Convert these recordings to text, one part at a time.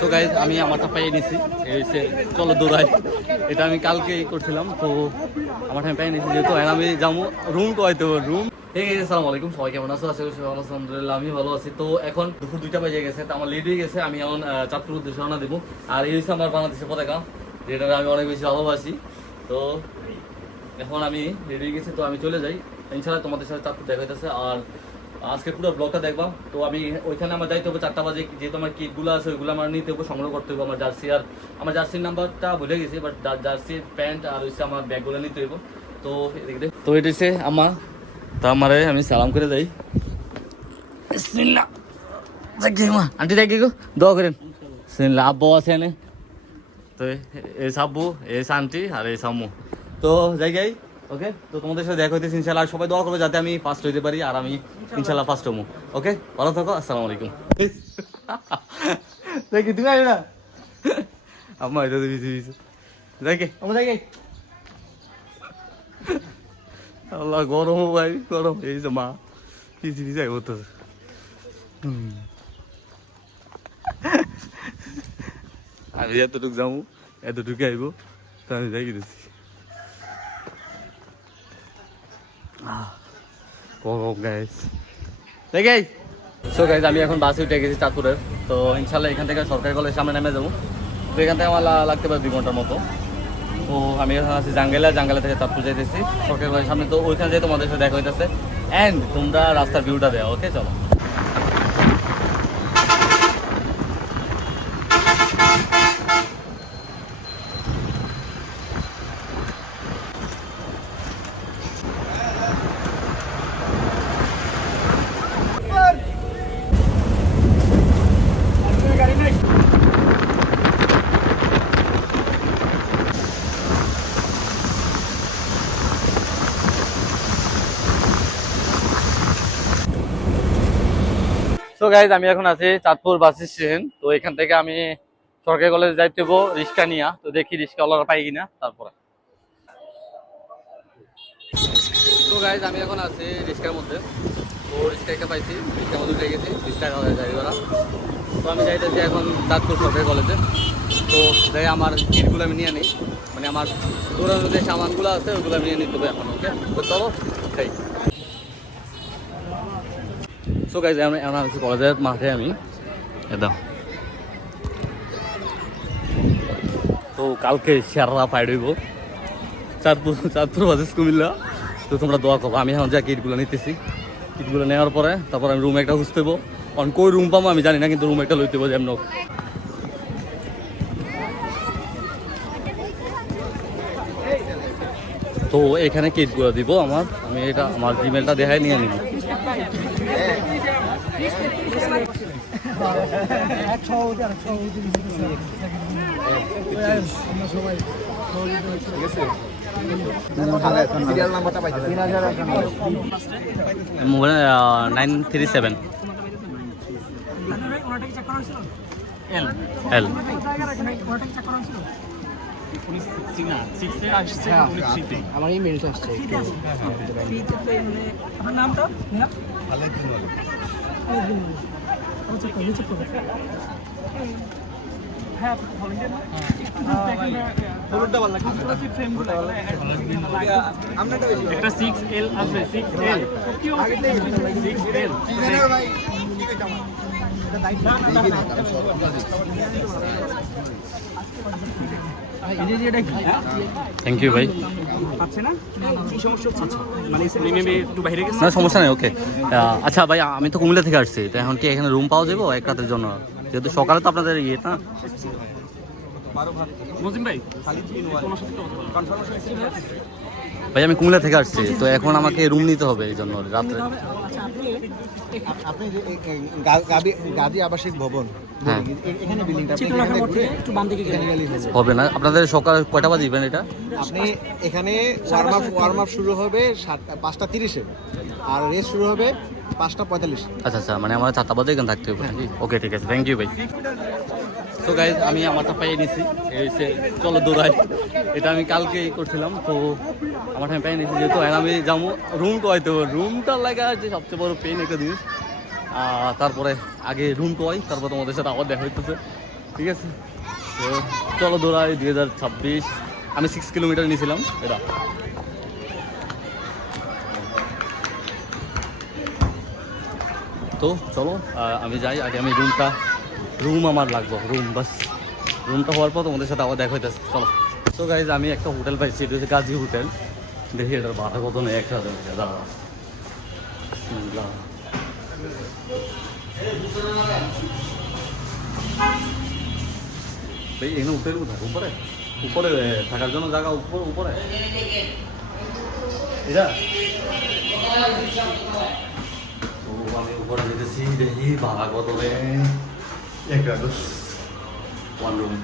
তো গাইজ আমি আমারটা পেয়ে নিছি, এই যে চলো দৌড়াই। এটা আমি কালকে করছিলাম, তো আমারটা আমি পেয়ে নিছি যেহেতু। আমি যাবো রুম কয়তে রুম। আসসালামু আলাইকুম, সবাই কেমন আছো? আশা করি সবাই ভালো আছো। আলহামদুলিল্লাহ আমি ভালো আছি। তো এখন দুপুর 2টা বেজে গেছে, তো আমার লেট হয়ে গেছে। আমি এখন চাঁদপুর উদ্দেশ্যে রওনা দেবো। আর এই হচ্ছে আমার বাংলাদেশের পতাকা, যেটা আমি অনেক বেশি ভালোবাসি। তো এখন আমি রেডি হয়ে গেছি, তো আমি চলে যাই। ইনশাআল্লাহ তোমাদের সাথে চাঁদপুর দেখা হইতেছে। আর আজকে পুরো ব্লগটা দেখবা। তো আমি ওইখানে আমার যাইতে হবে 4টা বাজে, যেহেতু আমার কিটগুলো আছে ওইগুলো আমার নিতে হবে, সংগ্রহ করতে হবে। আমার জার্সি আর আমার জার্সির নাম্বারটা ভুলে গেছি, বাট জার্সির প্যান্ট আর হচ্ছে আমার ব্যাগগুলো নিতে হবে। তো তো এটা হচ্ছে আমার, তা আমারে আমি সালাম করে যাই। আন্টি দেখি গো দোয়া করেন। আব্বু আছে এনে, তো এই সাব্বু, এই শান্তি আর এই সাম্মু। তো যাই গাই, ওকে। তো তোমাদের সাথে দেখা হইতেছে ইনশাল্লাহ। আর সবাই দোয়া করবে যাতে আমি ফার্স্ট হইতে পারি, আর আমি ইনশাল্লাহ ফার্স্ট হবো। ওকে, ভালো থাকো, আসসালামু আলাইকুম। দেখি তুমি আসবে না আম্মা, এটা তো বিজি বিজি দেখে আমার দেখে। আল্লাহ গরম ভাই, গরম। এই যে মা বিজি বিজি আইব তো। আমি এতটুকু যাবো, এতটুকু আইব, তো আমি যাই গেছি। আমি এখন বাসে উঠে গেছি চাঁদপুরের। তো ইনশাল্লাহ এখান থেকে সরকারি কলেজের সামনে নেমে যাবো। তো এখান থেকে আমার লাগতে পারে 2 ঘন্টার মতো। তো আমি এখন আছি জাঙ্গালা থেকে চাঁদপুর যাইতেছি সরকারি কলেজের সামনে। তো ওইখানে যেয়ে তোমাদের সাথে দেখা হইতেছে, অ্যান্ড তোমরা রাস্তার ভিউটা দেওয়া। ওকে চলো। তো গাইজ আমি এখন আছি চাঁদপুর বাস স্টেশন। তো এখান থেকে আমি সরকারি কলেজে যাইতে হবো রিক্সা নিয়ে। তো দেখি রিক্সাওয়ালারা পাই কিনা তারপরে। তো গাইজ আমি এখন আছি রিক্সার মধ্যে। তো রিক্সা একটা পাইছি, রিক্সার মধ্যে উঠে গেছি, 20 টাকা গাড়ি ভাড়া। তো আমি যাইতেছি এখন চাঁদপুর সরকারি কলেজে। তো যাই আমার কিটগুলো আমি নিয়ে নিই, মানে আমার দৌড়ানোর যে সামানগুলো আছে ওইগুলো আমি নিয়ে নিতে হবে এখন। ওকে, তো চলো যাই। সো গাইজ আমি এখন আছি কলেজের মাঠে। আমি দাও, তো কালকে সেরা ফাইট হইব চাঁদপুর বাজেস কুমিল্লা। তো তোমরা দোয়া করবো। আমি এখন যা কিটগুলো নিতেছি, কিটগুলো নেওয়ার পরে তারপর আমি রুম একটা খুঁজতে হবো। কারণ কই রুম পাবো আমি জানি না, কিন্তু রুম একটা লইতে হবো যেমন। তো এখানে কিটগুলো দিব আমার, আমি এটা আমার জিমেলটা দেখাই নিয়ে নিব। মোবাইল 937 এল। আমার ইমেলটা আসছে। আপনার নামটা একটা 6L আছে, 6L থ্যাংক ইউ ভাই। না সমস্যা নেই, ওকে। আচ্ছা ভাই, আমি তো কুমিল্লা থেকে আসছি, তো এখন কি এখানে রুম পাওয়া যাবে এক রাতের জন্য? যেহেতু সকালে তো আপনাদের ইয়ে না। ভাই আমি কুমিল্লা থেকে আসছি, তো এখন আমাকে রুম নিতে হবে এই জন্য রাত্রে। আপনি গাজী আবাসিক ভবন, হ্যাঁ এখানে বিল্ডিংটা হবে না আপনাদের সকাল কয়টা বাজে ইভেন্ট এটা? আপনি এখানে ওয়ার্ম আপ শুরু হবে 5টা 30-এ, আর রেস শুরু হবে 5টা 45। আচ্ছা আচ্ছা, মানে আমার 4টা বাজে এখানে থাকতে হবে নাকি? ওকে ঠিক আছে, থ্যাংক ইউ ভাই। তো গাইজ আমি আমারটা পেয়ে নিছি, এই যে চলো দৌড়াই। এটা আমি কালকে করছিলাম, তো আমার আমি পেয়ে নিছি যেহেতু। আমি যাবো রুম কয়তো, রুমটা লাগা যে সবচেয়ে বড় পেন একটা জিনিস। তারপরে আগে রুম কয়, তারপর তোমাদের সাথে আবার দেখা হইতেছে। ঠিক আছে, তো চলো দৌড়াই 2026। আমি 6 কিলোমিটার নিয়েছিলাম এটা। তো চলো আমি যাই আগে, আমি রুম আমার লাগবে, রুম বাস। রুমটা হওয়ার পর তোমাদের সাথে আবার দেখা হইতেছে, চলো। তো গাইজ আমি একটা হোটেল পাইছি, এটা হচ্ছে গাজী হোটেল। দেখি এটার ভাড়া কত নেই, 1000 টাকা। দাঁড়া ভাই, এখানে হোটেল কোথায়? উপরে উপরে থাকার জন্য জায়গা উপরে এটা। তো আমি উপরে যেতেছি, দেখি ভাড়া কত নেই। One room.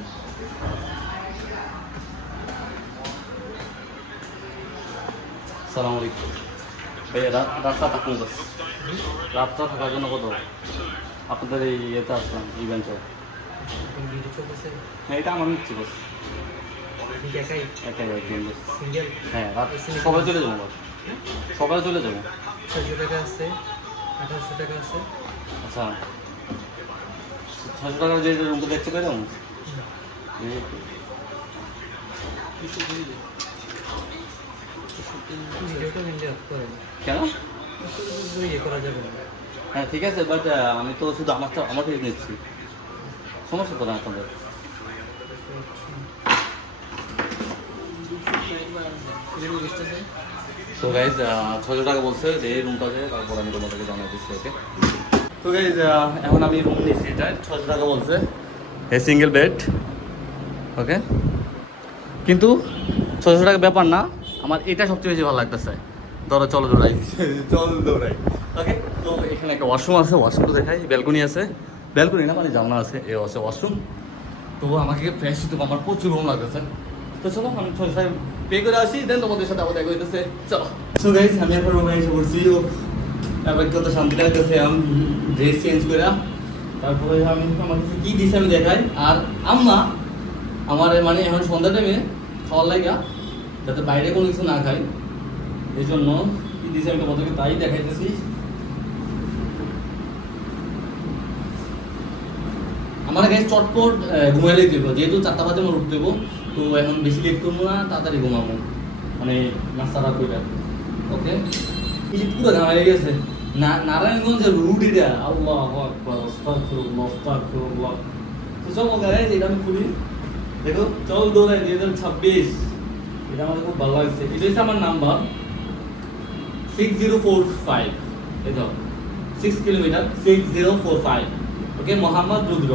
সালাম আলাইকুম ভাই, রাতটা থাকুন বাস। রাতটা থাকার জন্য কত? আপনাদের এই ইয়েতে আসলাম, ইভেন্টে। হ্যাঁ, এটা আমার নিচ্ছি বাস, একাই একদিন বাস। হ্যাঁ, রাত সবাই চলে যাবো বাস, সবাই চলে যাবো। 600 টাকা আছে, 1800 টাকা আছে। আচ্ছা, 600 টাকার যে রুমটা দেখতে পেলাম, কেন? ইয়ে করা যাবে না। হ্যাঁ ঠিক আছে, বাট আমি তো শুধু আমার থেকে নিচ্ছি, সমস্যা তো না আপনাদের। তো গাইজ 600 টাকা বলছে যে এই রুমটাতে, তারপর আমি তোমাদেরকে জানাই দিচ্ছি। ওকে, তো গাইজ এখন আমি রুম নিচ্ছি, এটা 600 টাকা বলছে, এই সিঙ্গেল বেড। ওকে, কিন্তু 600 টাকা ব্যাপার না, আমার এটা সবচেয়ে বেশি ভালো লাগতেছে। ধরো চলো দৌড়াই, চল দৌড়াই। ওকে, তো এখানে একটা ওয়াশরুম আছে, ওয়াশরুমটা দেখাই। ব্যালকনি আছে, ব্যালকনি না মানে জানলা আছে, এ আছে ওয়াশরুম। তো আমাকে ফ্রেশ হতে আমার প্রচুর গরম লাগতেছে। তো চলো আমি 600 টাকা পে করে আসি, দেন তোমাদের সাথে আবার দেখা হইতেছে। চলো। সো গাইস, আমি এখন রুমে এসে পড়ছি। এবার কত শান্তি লাগতেছে। আমি ড্রেস চেঞ্জ করে তারপরে আমি আমার কাছে কী দিছে আমি দেখাই। আর আম্মা আমার মানে এখন সন্ধ্যা টাইমে খাওয়ার লাগা, যাতে বাইরে কোনো কিছু না খাই, এই জন্য কী দিছে আমি তোমাদেরকে তাই দেখাইতেছি। আমার গাইস চটপট ঘুমাইলেই দেবো, যেহেতু 4টা বাজে আমার উঠতে দেবো। তো এখন বেশি লেট করবো না, তাড়াতাড়ি ঘুমাবো, মানে নাস্তাটা করে। ওকে, এই যে পুরো ঘামাই লেগে গেছে। নারায়ণগঞ্জের রুটিটা, আল্লাহু আকবার, আস্তাগফিরুল্লাহ, আস্তাগফিরুল্লাহ। তো চলো গাইস, এটা আমি খুলি, দেখো চল দৌড়াই 2026। এটা আমাদের খুব ভালো লাগছে। এটা হচ্ছে আমার নাম্বার 6045। এই তো 6 কিলোমিটার 6045। ওকে, মোহাম্মদ রুদ্র।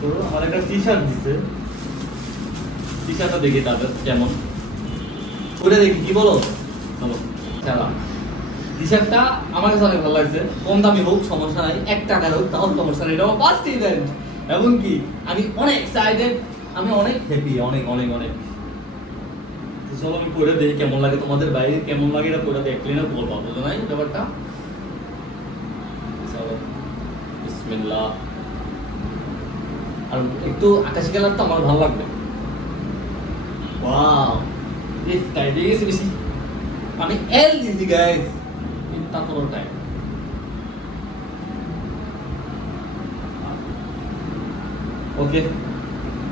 তো আমার একটা টি শার্ট দিচ্ছে, টি শার্টটা দেখি তাদের কেমন করে, দেখি কি বলো। চলো চালা। টি শার্টটা আমার কাছে অনেক ভালো লাগছে, কম দামি হোক সমস্যা নাই, 1 টাকার হোক তাও সমস্যা নাই। এটা আমার ফার্স্ট ইভেন্ট, এমনকি আমি অনেক এক্সাইটেড, আমি অনেক হ্যাপি, অনেক অনেক অনেক। চলো আমি পরে দেখি কেমন লাগে, তোমাদের বাইরে কেমন লাগে এটা পরে দেখলে না বলবো, বুঝো নাই ব্যাপারটা। চলো বিসমিল্লাহ। আর একটু আকাশি কালারটা আমার ভালো লাগবে। ওয়াও, এই টাইটে গেছে বেশি। আমি এল দিছি গাইস, এটা পুরো টাইট। ওকে,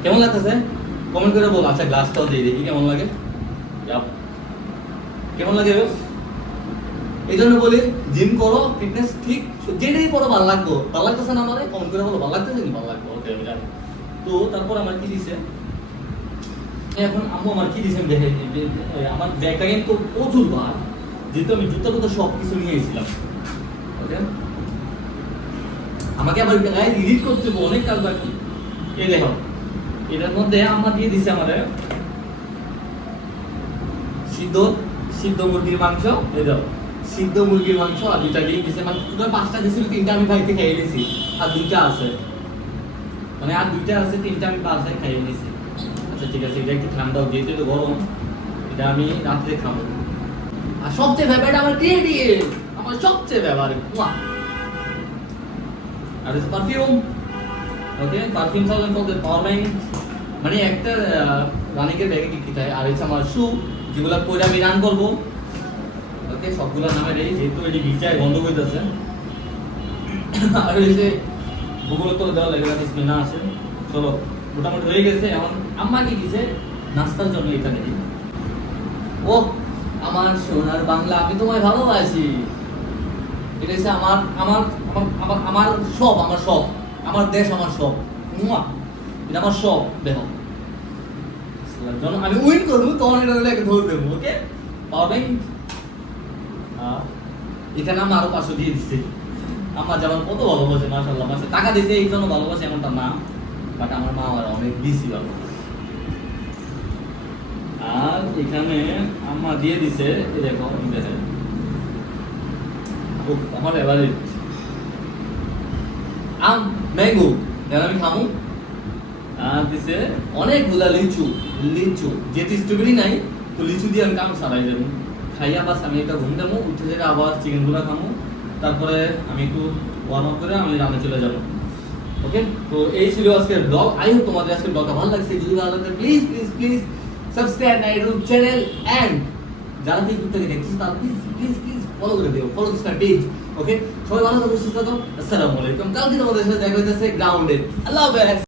কেমন লাগতেছে কমেন্ট করে বল। আচ্ছা গ্লাসটাও দিয়ে দেখি কেমন লাগে। কেমন লাগে? এই জন্য বলি জিম করো, ফিটনেস ঠিক, যেটাই করো ভালো লাগবো। ভালো লাগতেছে না আমাদের কমেন্ট করে বলো, ভালো লাগতেছে কি? ভালো লাগবে। ওকে, আমি জানি। তো তারপর আমার কি দিছে এখন আম্মু, আমার কি দিছে দেখে। আমার ব্যাগটা কিন্তু প্রচুর ভার, যেহেতু আমি জুতা টুতা সব কিছু নিয়ে এসেছিলাম। ওকে, আমাকে আবার গায়ে এডিট করতে হবে, অনেক কাজ বাকি। এই দেখো, এটার মধ্যে আম্মা দিয়ে দিছে আমারে সিদ্ধ মুরগির মাংস। এই দাও, সিদ্ধ মুরগির মাংস আর 2টা ডিম দিছে। মানে টোটাল 5টা দিছিল, 3টা আমি ভাইতে খাইয়ে নিয়েছি, আর 2টা আছে, মানে আর 2টা আছে, 3টা আমি বাসায় খাইয়ে নিয়েছি। আচ্ছা ঠিক আছে, এটা একটু ঠান্ডা হোক, যেহেতু গরম, এটা আমি রাত্রে খাবো। আর সবচেয়ে ফেভারিট আমার ক্রিয়েটিভ, আমার সবচেয়ে ফেভারিট। আর হচ্ছে perfume. Okay, perfume sound for the empowerment, মানে একটা রানিকের ব্যাগে কি কি থাকে। আর হচ্ছে আমার শু, যেগুলো পরে আমি রান করবো। ওকে, সবগুলোর নামে রেই, যেহেতু এটি গিটার বন্ধ করতেছে। আর হচ্ছে গুগল করে দেওয়া লাগে, না আসে। চলো মোটামুটি হয়ে গেছে। এখন আম্মা কি দিছে নাস্তার জন্য এটা দেখি। ও আমার সোনার বাংলা, আমি তোমায় ভালোবাসি। এটা হচ্ছে আমার আমার আমার আমার আমার সব, আমার সব, আমার দেশ, আমার সব। মুয়া, এটা আমার সব। দেখো যখন আমি উইন করবো তখন এটা লেগে ধরে দেবো। ওকে, পাওয়ার ব্যাংক এখানে আমার আরো 500 দিয়ে দিচ্ছে। আমার যেমন কত ভালোবাসে, মাশাআল্লাহ, মাশাআল্লাহ। টাকা দিছে এই জন্য ভালোবাসে এমনটা না, বাট আমার মা আমার অনেক বেশি ভালোবাসে। আর এখানে আম্মা দিয়ে দিছে, এই দেখো, দেখেন আমার এভারেজ আম ম্যাঙ্গো, যেন আমি খামু। আর দিছে অনেকগুলা লিচু। লিচু যেহেতু স্ট্রবেরি নাই, তো লিচু দিয়ে আমি কাম সারাই যাবো। খাইয়া বাস আমি একটা ঘুম দেবো, উঠে যেটা আবার চিকেন গুলা খামু। তারপরে আমি একটু ওয়ার্ম আপ করে আমি রান্না চলে যাবো। ওকে, তো এই ছিল আজকের ব্লগ। আই হোপ তোমাদের আজকের ব্লগটা ভালো লাগছে। যদি ভালো লাগে please please please subscribe my YouTube channel, and যারা ফেসবুক থেকে দেখছিস তারা প্লিজ প্লিজ প্লিজ ফলো করে দিও, follow this my page. Okay, সবাই ভালো থাকো, সুস্থ থাকো। আসসালামু আলাইকুম। কালকে তোমাদের সাথে দেখা হইতেছে গ্রাউন্ডে। আল্লাহ হাফেজ।